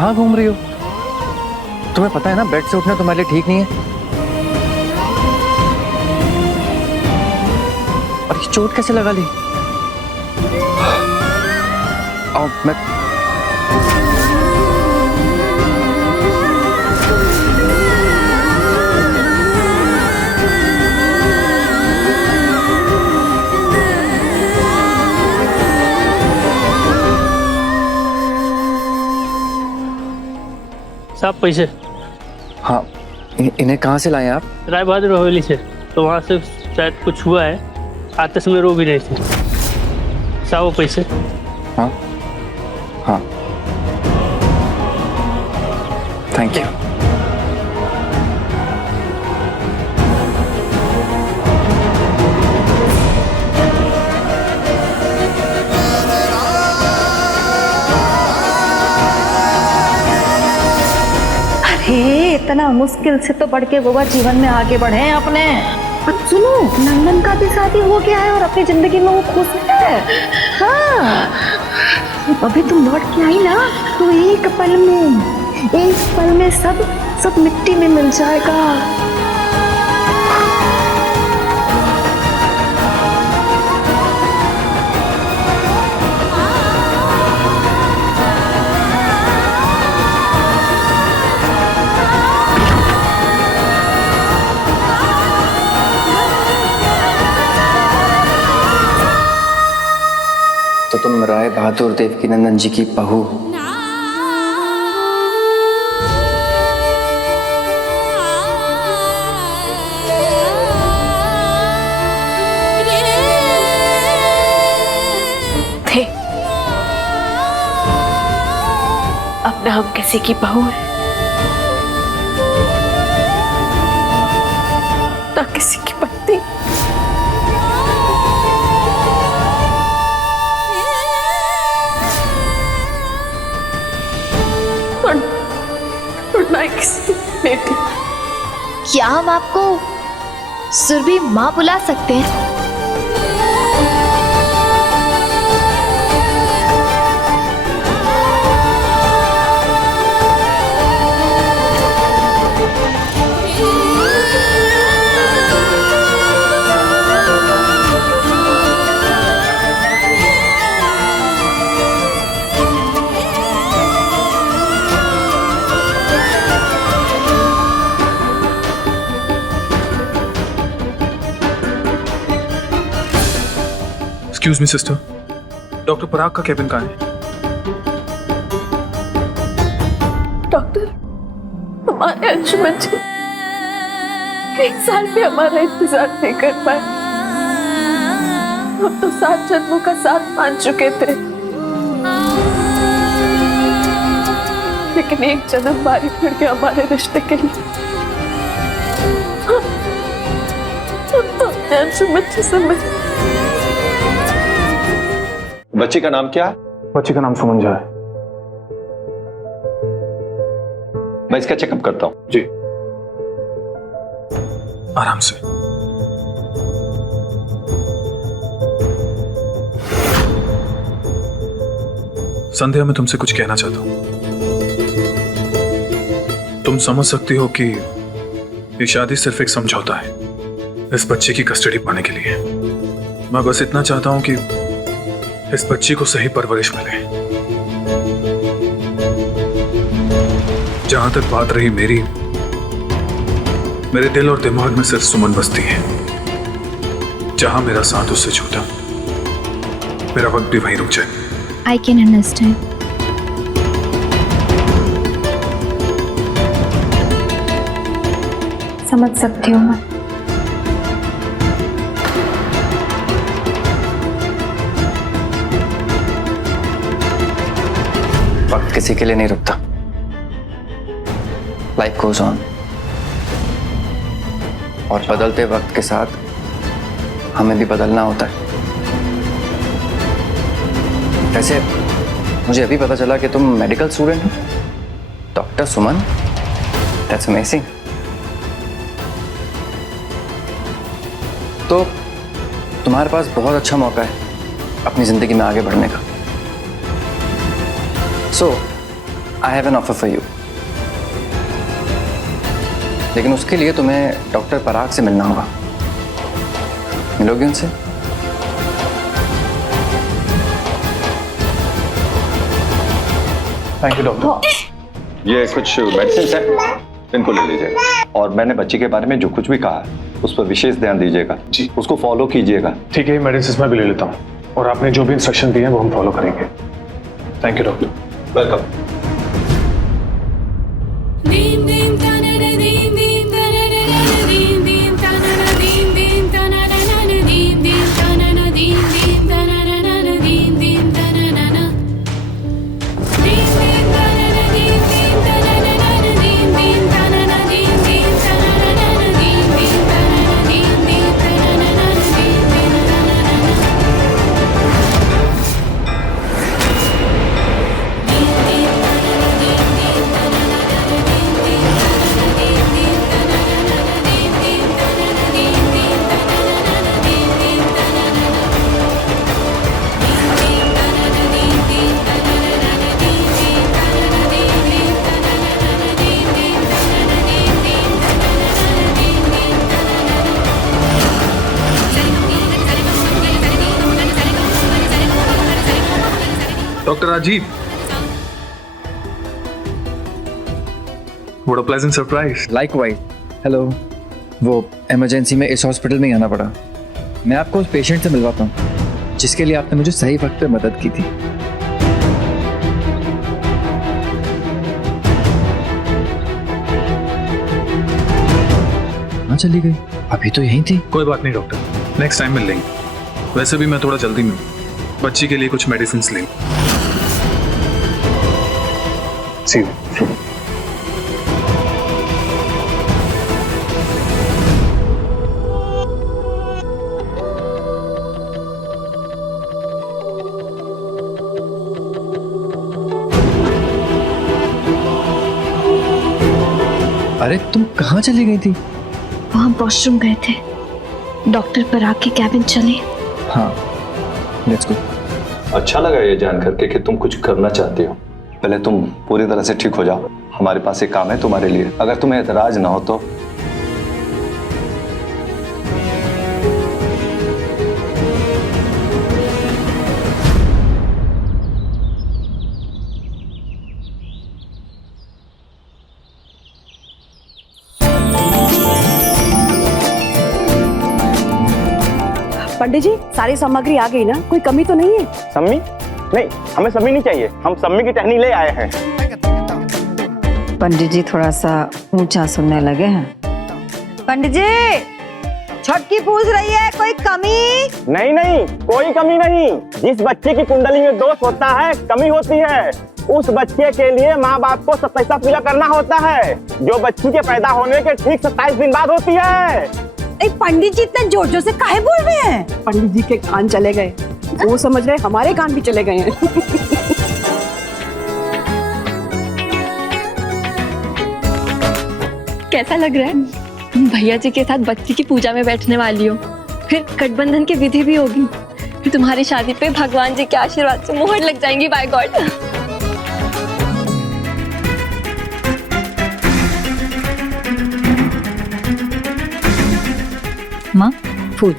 कहाँ घूम रही हो? तुम्हें पता है ना बेड से उठना तुम्हारे लिए ठीक नहीं है। और ये चोट कैसे लगा ली? आओ मैं साहब पैसे। हाँ, इन्हें कहाँ से लाए आप? राय बहादुर हवेली से। तो वहाँ से शायद कुछ हुआ है, आते समय रो भी रहे थे। साहब वो पैसे। हाँ हाँ, थैंक यू। इतना मुश्किल से तो बढ़ के गोवा जीवन में आगे बढ़े हैं अपने। और सुनो, नंदन का भी शादी हो गया है और अपनी जिंदगी में वो खुश है। हाँ, अभी तुम लौट के आई ना तो एक पल में सब मिट्टी में मिल जाएगा। तो तुम राय बहादुर देवकीनंदन जी की बहू। थे अब ना हम किसी की बहू है ना किसी की पत्नी। और ना किसी बेटी। क्या हम आपको सुरभि माँ बुला सकते हैं? एक्सक्यूज मी सिस्टर, डॉक्टर पराग का केबिन कहाँ है? डॉक्टर, हमारे अंशुमन जी 1 साल भी हमारा इंतजार नहीं कर पाए। हम तो 7 जन्मों का साथ मान चुके थे, लेकिन एक जन्म बारी पड़ गया हमारे रिश्ते के लिए। हम तो अपने अंशुमन जी समझ। बच्चे का नाम क्या है? बच्चे का नाम सुमन झा है। मैं इसका चेकअप करता हूं। जी, आराम से। संध्या, मैं तुमसे कुछ कहना चाहता हूं। तुम समझ सकती हो कि ये शादी सिर्फ एक समझौता है इस बच्चे की कस्टडी पाने के लिए। मैं बस इतना चाहता हूं कि इस बच्ची को सही परवरिश मिले। जहां तक बात रही मेरे दिल और दिमाग में सिर्फ सुमन बसती है। जहां मेरा साथ उससे छूटा, मेरा वक्त भी वहीं रुक जाए। I can understand. समझ सकती हूँ मैं। वक्त किसी के लिए नहीं रुकता। Life goes on. और बदलते वक्त के साथ हमें भी बदलना होता है। वैसे मुझे अभी पता चला कि तुम मेडिकल स्टूडेंट हो, डॉक्टर सुमन। That's amazing. तो तुम्हारे पास बहुत अच्छा मौका है अपनी जिंदगी में आगे बढ़ने का। So I have an offer for you, लेकिन उसके लिए तुम्हें डॉक्टर पराग से मिलना होगा। मिलोगे उनसे? Thank you doctor. ये कुछ मेडिसिन है, इनको ले लीजिएगा। और मैंने बच्ची के बारे में जो कुछ भी कहा उस पर विशेष ध्यान दीजिएगा जी। उसको फॉलो कीजिएगा। ठीक है, मेडिसिन मैं भी ले लेता हूँ और आपने जो भी इंस्ट्रक्शन दिए हैं वो हम फॉलो करेंगे। Thank you doctor. Welcome. Doctor Rajiv, what a pleasant surprise. Likewise. Hello. वो इमरजेंसी में इस हॉस्पिटल में ही आना पड़ा। मैं आपको उस पेशेंट से मिलवाता हूँ जिसके लिए आपने मुझे सही वक्त पे मदद की थी। कहाँ चली गई? अभी तो यहीं थी। कोई बात नहीं डॉक्टर, नेक्स्ट टाइम मिल लेंगे। वैसे भी मैं थोड़ा जल्दी में हूँ, बच्ची के लिए कुछ मेडिसिन लें। सी यू। अरे तुम कहाँ चली गई थी? वहाँ वॉशरूम गए थे, डॉक्टर पराग के कैबिन चले। हाँ, लेट्स गो। अच्छा लगा ये जान करके कि तुम कुछ करना चाहती हो। पहले तुम पूरी तरह से ठीक हो जाओ, हमारे पास एक काम है तुम्हारे लिए, अगर तुम्हें एतराज ना हो तो। पंडित जी, सारी सामग्री आ गई ना? कोई कमी तो नहीं है? सम्मी? नहीं, हमें सम्मी नहीं चाहिए, हम सम्मी की टहनी ले आए हैं। पंडित जी थोड़ा सा ऊंचा सुनने लगे हैं। पंडित जी, छटकी पूछ रही है, कोई कमी? नहीं नहीं, कोई कमी नहीं। जिस बच्चे की कुंडली में दोष होता है, कमी होती है। उस बच्चे के लिए माँ बाप को 27 पूजा करना होता है, जो बच्ची के पैदा होने के ठीक 27 दिन बाद होती है। पंडित जी इतने जोर जोर से काहे बोल रहे हैं? पंडित जी के कान चले गए, वो समझ रहे हमारे कान भी चले गए हैं। कैसा लग रहा है? भैया जी के साथ बच्ची की पूजा में बैठने वाली हो, फिर गठबंधन की विधि भी होगी, फिर तुम्हारी शादी पे भगवान जी के आशीर्वाद से मोहर लग जाएंगी। By God. माँ, फूल।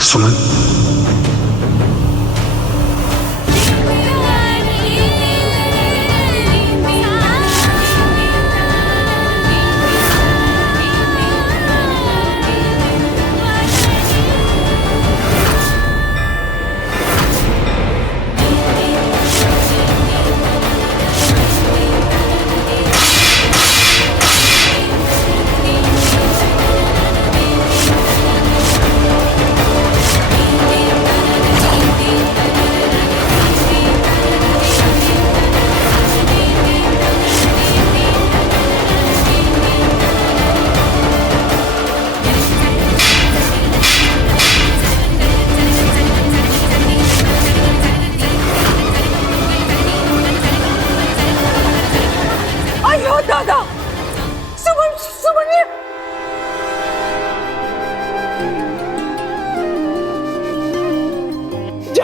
सुमन,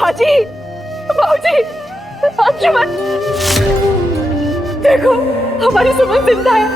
झाजी, बाबूजी, अंशुमन, देखो हमारी सुमन जिंदा है।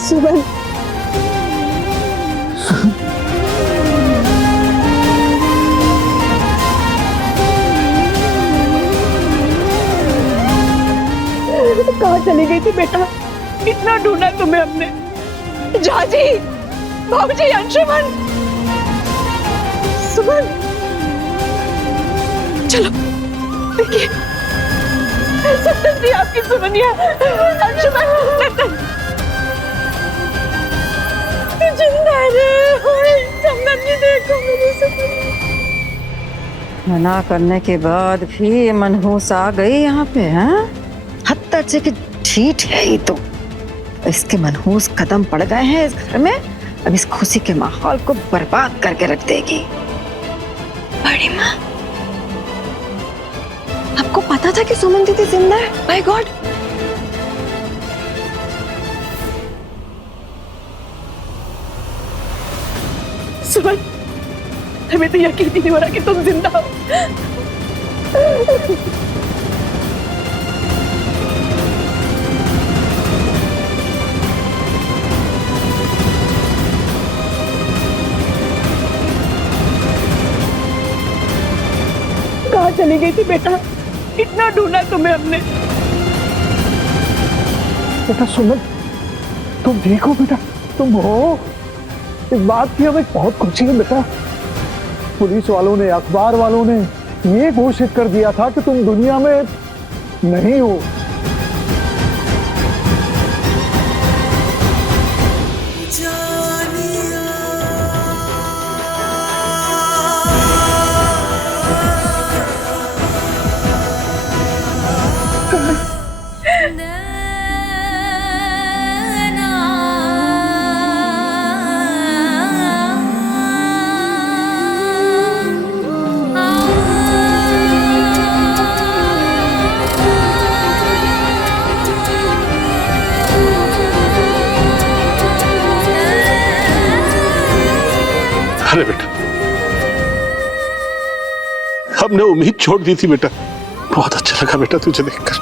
सुमन, कहाँ चली गई थी बेटा? इतना ढूंढा तुम्हें हमने। झाजी, बाबूजी, अंशुमन, सुमन, चलो देखिए, सत्तर जी आपकी सुमनिया, अंशुमन, सत्तर जिंदा रे, चंदन जी देखो मेरी सुमनिया। मना करने के बाद भी ये मनहूस आ गई यहाँ पे, हैं? हत्तर से की ठीक है ही तो। इसके मनहूस कदम पड़ गए हैं इस घर में, अब इस खुशी के माहौल को बर्बाद करके रख देगी। बड़ी माँ, आपको पता था कि सुमन दीदी जिंदा है? My God. सुमन, हमें तो यकीन ही नहीं हो रहा कि तुम जिंदा हो। कहाँ चली गई थी बेटा? इतना ढूंढा तुम्हें हमने। बेटा सुमन, तुम देखो बेटा, तुम हो। इस बात की हमें बहुत खुशी है बेटा। पुलिस वालों ने, अखबार वालों ने ये घोषित कर दिया था कि तुम दुनिया में नहीं हो। अरे बेटा, हमने उम्मीद छोड़ दी थी बेटा। बहुत अच्छा लगा बेटा तुझे देखकर।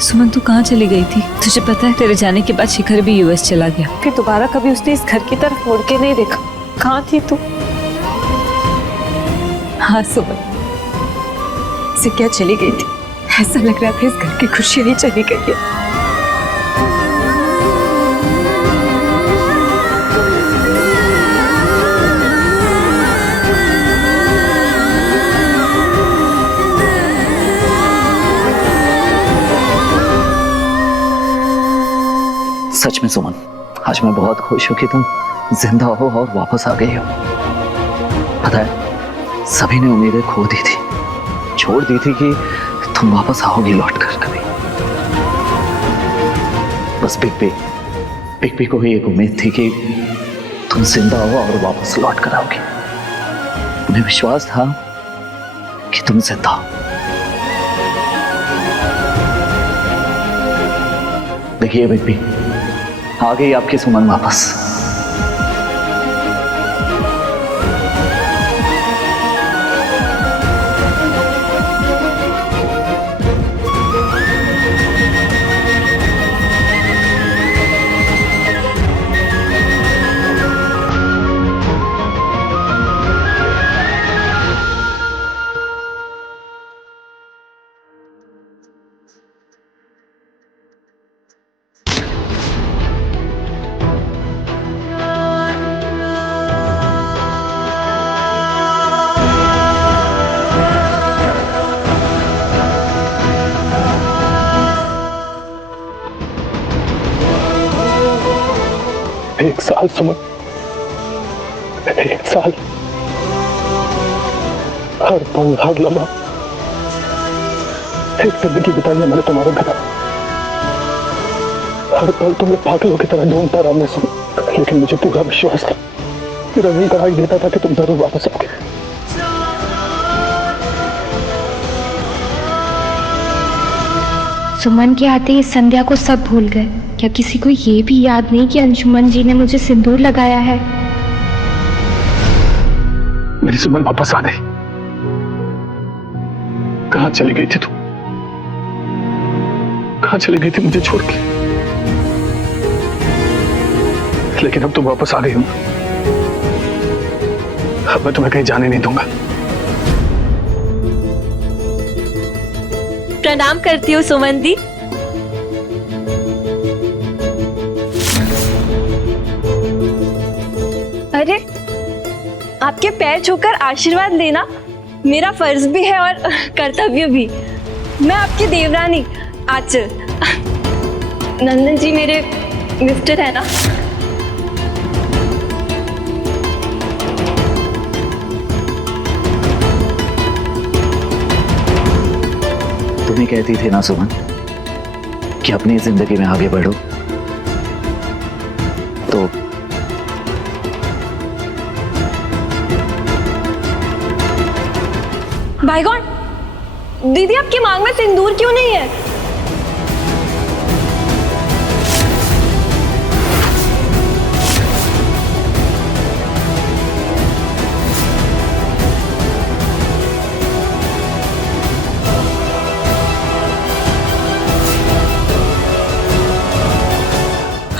सुमन, तू कहाँ चली गई थी? तुझे पता है तेरे जाने के बाद शिखर भी यूएस चला गया। फिर दोबारा कभी उसने इस घर की तरफ मुड़ के नहीं देखा। कहाँ थी तू? हाँ सुमन, से क्या चली गई थी? ऐसा लग रहा था इस घर की खुशियां ही चली गई है। सच में सुमन, आज मैं बहुत खुश हूं कि तुम जिंदा हो और वापस आ गई हो। पता है, सभी ने उम्मीदें खो दी थी, छोड़ दी थी कि तुम वापस आओगी लौट कर कभी। बस बिग बी को ही एक उम्मीद थी कि तुम जिंदा हो और वापस लौट कर आओगी। उन्हें विश्वास था कि तुम जिंदा हो। देखिए बिग बी, आ गई आपकी सुमन वापस। एक साल सुमन, 1 साल हर पल हर लम्हा एक जिंदगी बिताई है मैंने तुम्हारे बिना। हर पल तुम्हें पागलों की तरह ढूंढता रहा मैं सब, लेकिन मुझे पूरा विश्वास था, मेरा दिल कराई देता था कि तुम जरूर वापस आओगे। सुमन के आते ही संध्या को सब भूल गए। क्या किसी को ये भी याद नहीं कि अंशुमन जी ने मुझे सिंदूर लगाया है? मेरी सुमन वापस आ गई। कहाँ चली गई थी तू? कहाँ चली गई थी मुझे छोड़ के? लेकिन अब तुम वापस आ गई हो, अब मैं तुम्हें कहीं जाने नहीं दूंगा। प्रणाम करती हूँ सुमन दी। अरे, आपके पैर छूकर आशीर्वाद लेना मेरा फर्ज भी है और कर्तव्य भी। मैं आपकी देवरानी आंचल। नंदन जी मेरे मिस्टर है ना? तुम्हें कहती थी ना सुमन कि अपनी जिंदगी में आगे बढ़ो, तो बाय गॉड, दीदी आपकी मांग में सिंदूर क्यों नहीं है?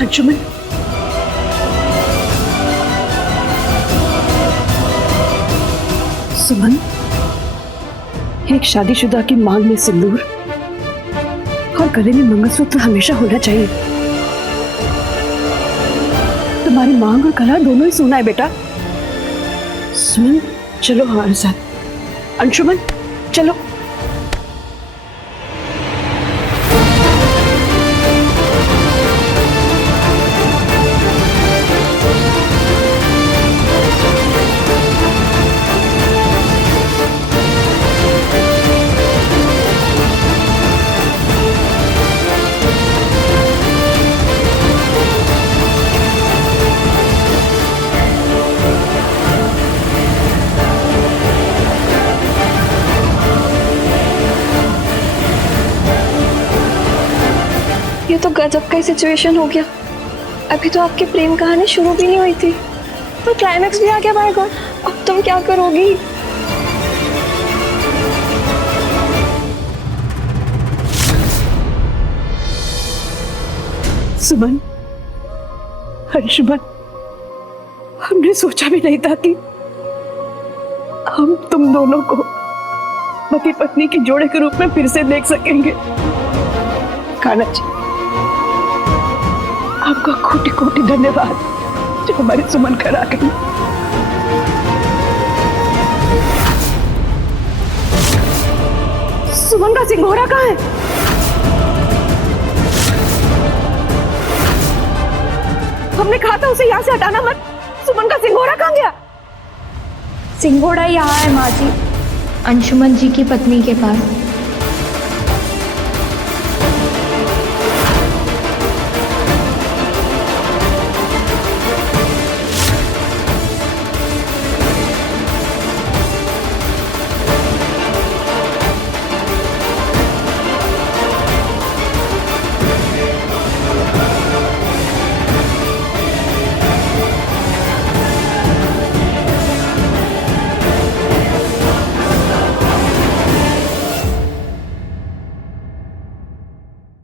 अंशुमन, सुमन, एक शादीशुदा की मांग में सिंदूर और गले में मंगलसूत्र हमेशा होना चाहिए। तुम्हारी मांग और गला दोनों ही सोना है बेटा। सुमन, चलो हमारे साथ। अंशुमन, चलो। ये तो गजब का सिचुएशन हो गया। अभी तो आपकी प्रेम कहानी शुरू भी नहीं हुई थी, तो क्लाइमेक्स भी आ गया। बाय गॉड, अब तुम क्या करोगी? सुमन, अंशुमन, हमने सोचा भी नहीं था कि हम तुम दोनों को पति पत्नी के जोड़े के रूप में फिर से देख सकेंगे। कान्हा जी, आपका कोटि कोटि धन्यवाद जो हमारी सुमन घर आ गई। सुमन का सिंघोड़ा कहाँ है? हमने कहा था उसे यहाँ से हटाना मत। सुमन का सिंघोड़ा कहाँ गया? सिंघोड़ा यहाँ है माँ जी, अंशुमन जी की पत्नी के पास।